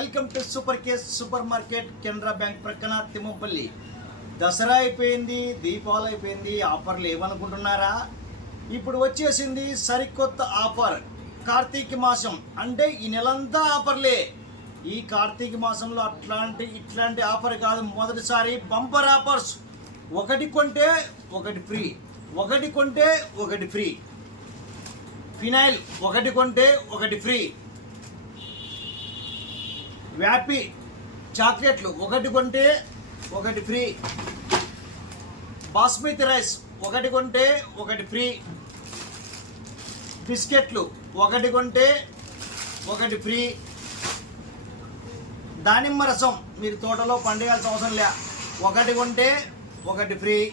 Welcome to super care supermarket Canara bank ప్రక్కన తిమ్మపల్లి. దసరా అయిపోయింది దీపావళి అయిపోయింది ఆఫర్లు ఏమనుకుంటున్నారా? ఇప్పుడు వచ్చేసింది సరికొత్త ఆఫర్. కార్తీక మాసం అంటే ఈ నెలంతా ఆఫర్లే. ఈ కార్తీక మాసంలో అట్లాంటి ఇట్లాంటి ఆఫర్ కాదు. మొదటిసారి బంపర్ ఆఫర్స్. ఒకటి కొంటే ఒకటి ఫ్రీ. ఒకటి కొంటే ఒకటి ఫ్రీ. ఫినాయిల్ ఒకటి కొంటే ఒకటి ఫ్రీ. వ్యాపి చాక్లెట్లు. ఒకటి కొంటే ఒకటి ఫ్రీ. బాస్మతి రైస్ ఒకటి కొంటే ఒకటి ఫ్రీ. బిస్కెట్లు ఒకటి కొంటే ఒకటి ఫ్రీ. దానిమ్మ రసం మీరు తోటలో పండేయాల్సిన అవసరం లే. ఒకటి కొంటే ఒకటి ఫ్రీ.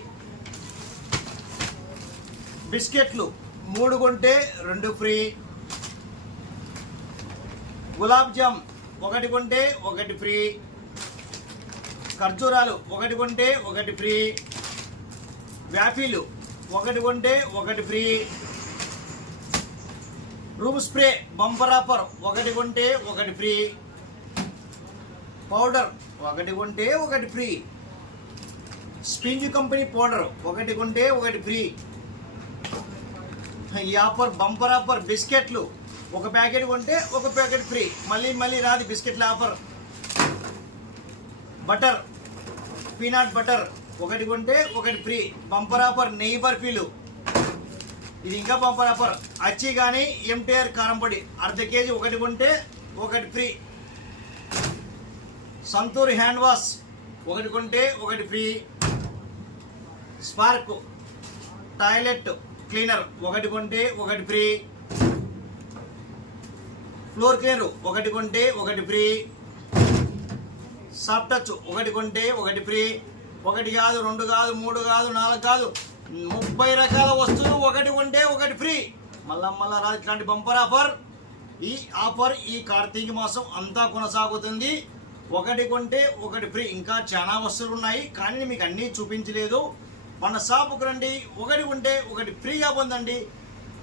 బిస్కెట్లు మూడు కొంటే రెండు ఫ్రీ. గులాబ్ జామ్ ఒకటి కొంటే ఒకటి ఫ్రీ. ఖర్జూరాలు ఒకటి కొంటే ఒకటి ఫ్రీ. వ్యాఫీలు ఒకటి కొంటే ఒకటి free. Room spray bumper offer ఒకటి కొంటే ఒకటి ఫ్రీ. పౌడర్ ఒకటి కొంటే ఒకటి ఫ్రీ. స్పింజ్ కంపెనీ పౌడర్ ఒకటి కొంటే ఒకటి ఫ్రీ. ఈ ఆఫర్ బంపర్ ఆఫర్ బిస్కెట్లు ఒక ప్యాకెట్ కొంటే ఒక ప్యాకెట్ ఫ్రీ. మళ్ళీ మళ్ళీ రాదు. బిస్కెట్ల ఆఫర్. బటర్. Peanut butter. ఒకటి కొంటే ఒకటి ఫ్రీ. బంపర్ ఆఫర్ నెయ్యి బర్ఫీలు. ఇది ఇంకా బంపర్ ఆఫర్. అచ్చి కానీ ఎంటీఆర్ కారంపొడి అర్ధ కేజీ ఒకటి కొంటే ఒకటి ఫ్రీ. Santoor hand wash. ఒకటి కొంటే ఒకటి ఫ్రీ. స్పార్క్. Toilet cleaner. ఒకటి కొంటే ఒకటి ఫ్రీ. ఫ్లోర్ క్లీనర్ ఒకటి కొంటే ఒకటి ఫ్రీ సాఫ్ట్ టచ్ ఒకటి కొంటే ఒకటి ఫ్రీ ఒకటి కాదు రెండు కాదు మూడు కాదు నాలుగు కాదు. ముప్పై రకాల వస్తువులు ఒకటి కొంటే ఒకటి ఫ్రీ మళ్ళా మళ్ళా రాదు. ఇట్లాంటి బంపర్ ఆఫర్ ఈ ఆఫర్ ఈ కార్తీక మాసం అంతా కొనసాగుతుంది. ఒకటి కొంటే ఒకటి ఫ్రీ ఇంకా చాలా వస్తువులు ఉన్నాయి. కానీ మీకు అన్నీ చూపించలేదు. మన షాపుకు రండి. ఒకటి కొంటే ఒకటి ఫ్రీగా పొందండి.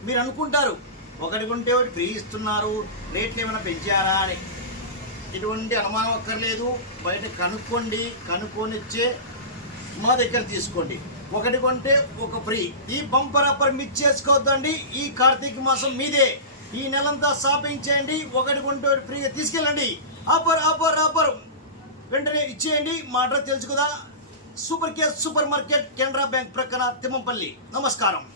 మీరు అనుకుంటారు. ఒకటి కొంటే ఒకటి ఫ్రీ ఇస్తున్నారు రేట్లు ఏమైనా పెంచారా అని. ఎటువంటి అనుమానం అక్కర్లేదు. బయట కనుక్కోండి కనుక్కొనిచ్చే మా దగ్గర తీసుకోండి. ఒకటి కొంటే ఒక ఫ్రీ. ఈ బంపర్ అప్పర్ మిస్ చేసుకోవద్దండి. ఈ కార్తీక మాసం మీదే. ఈ నెలంతా షాపింగ్ చేయండి ఒకటి కొంటే ఒకటి ఫ్రీగా తీసుకెళ్ళండి. ఆఫర్ ఆఫర్ ఆఫర్ వెంటనే ఇచ్చేయండి. మా address తెలుసుకుదా? Super care supermarket Canara bank ప్రక్కన తిమ్మంపల్లి. నమస్కారం.